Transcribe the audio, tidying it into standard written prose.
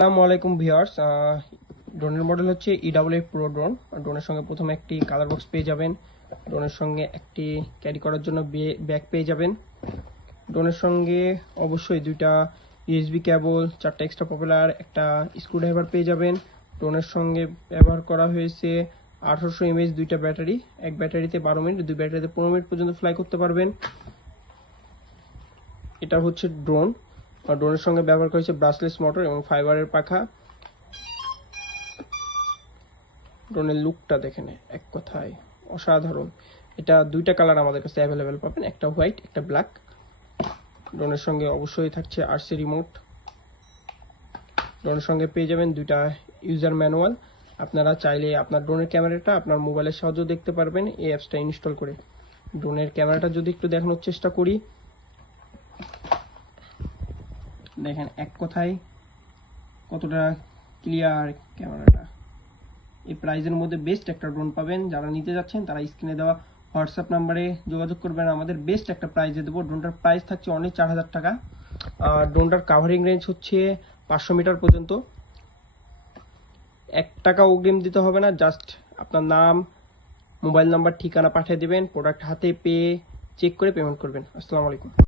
আসসালামু আলাইকুম ভিউয়ার্স, ড্রোনের মডেল হচ্ছে EAA প্রো ড্রোন। ড্রোনের সঙ্গে প্রথমে একটি কালার বক্স পেয়ে যাবেন। ড্রোনের সঙ্গে একটি ক্যারি করার জন্য ব্যাগ পেয়ে যাবেন। ড্রোনের সঙ্গে অবশ্যই দুইটা USB কেবল, চারটা এক্সট্রা পপুলার, একটা স্ক্রুড্রাইভার পেয়ে যাবেন। ড্রোনের সঙ্গে ব্যবহার করা হয়েছে 1800 mAh দুইটা ব্যাটারি। এক ব্যাটারিতে 12 মিনিট, দুই ব্যাটারিতে 15 মিনিট পর্যন্ত ফ্লাই করতে পারবেন। এটা হচ্ছে ড্রোন। ড্রোনের সঙ্গে ব্যবহার করেছে ব্রাসলেস মোটর এবং ফাইবারের পাখা। ড্রোনের লুকটা দেখেন, এক কথায় অসাধারণ। এটা দুইটা কালার আমাদের কাছে অ্যাভেলেবেল পাবেন, একটা হোয়াইট, একটা ব্ল্যাক। ড্রোনের সঙ্গে অবশ্যই থাকছে RC রিমোট। ড্রোনের সঙ্গে পেয়ে যাবেন দুইটা ইউজার ম্যানুয়াল। আপনারা চাইলে আপনার ড্রোনের ক্যামেরাটা আপনার মোবাইলের সাহায্যে দেখতে পারবেন এই অ্যাপসটা ইনস্টল করে। ড্রোনের ক্যামেরাটা যদি একটু দেখানোর চেষ্টা করি, দেখেন এক কথায় কতটা ক্লিয়ার ক্যামেরাটা। এই প্রাইজের মধ্যে বেস্ট একটা ড্রোন পাবেন। যারা নিতে যাচ্ছেন তারা স্ক্রিনে দেওয়া হোয়াটসঅ্যাপ নাম্বারে যোগাযোগ করবেন, আমাদের বেস্ট একটা প্রাইজে দেবো। ড্রোনটার প্রাইস থাকছে অনলি 4000 টাকা। আর ড্রোনটার কাভারিং রেঞ্জ হচ্ছে 500 মিটার পর্যন্ত। 1 টাকা অগ্রিম দিতে হবে না, জাস্ট আপনার নাম, মোবাইল নাম্বার, ঠিকানা পাঠিয়ে দেবেন। প্রোডাক্ট হাতে পেয়ে চেক করে পেমেন্ট করবেন। আসসালামু আলাইকুম।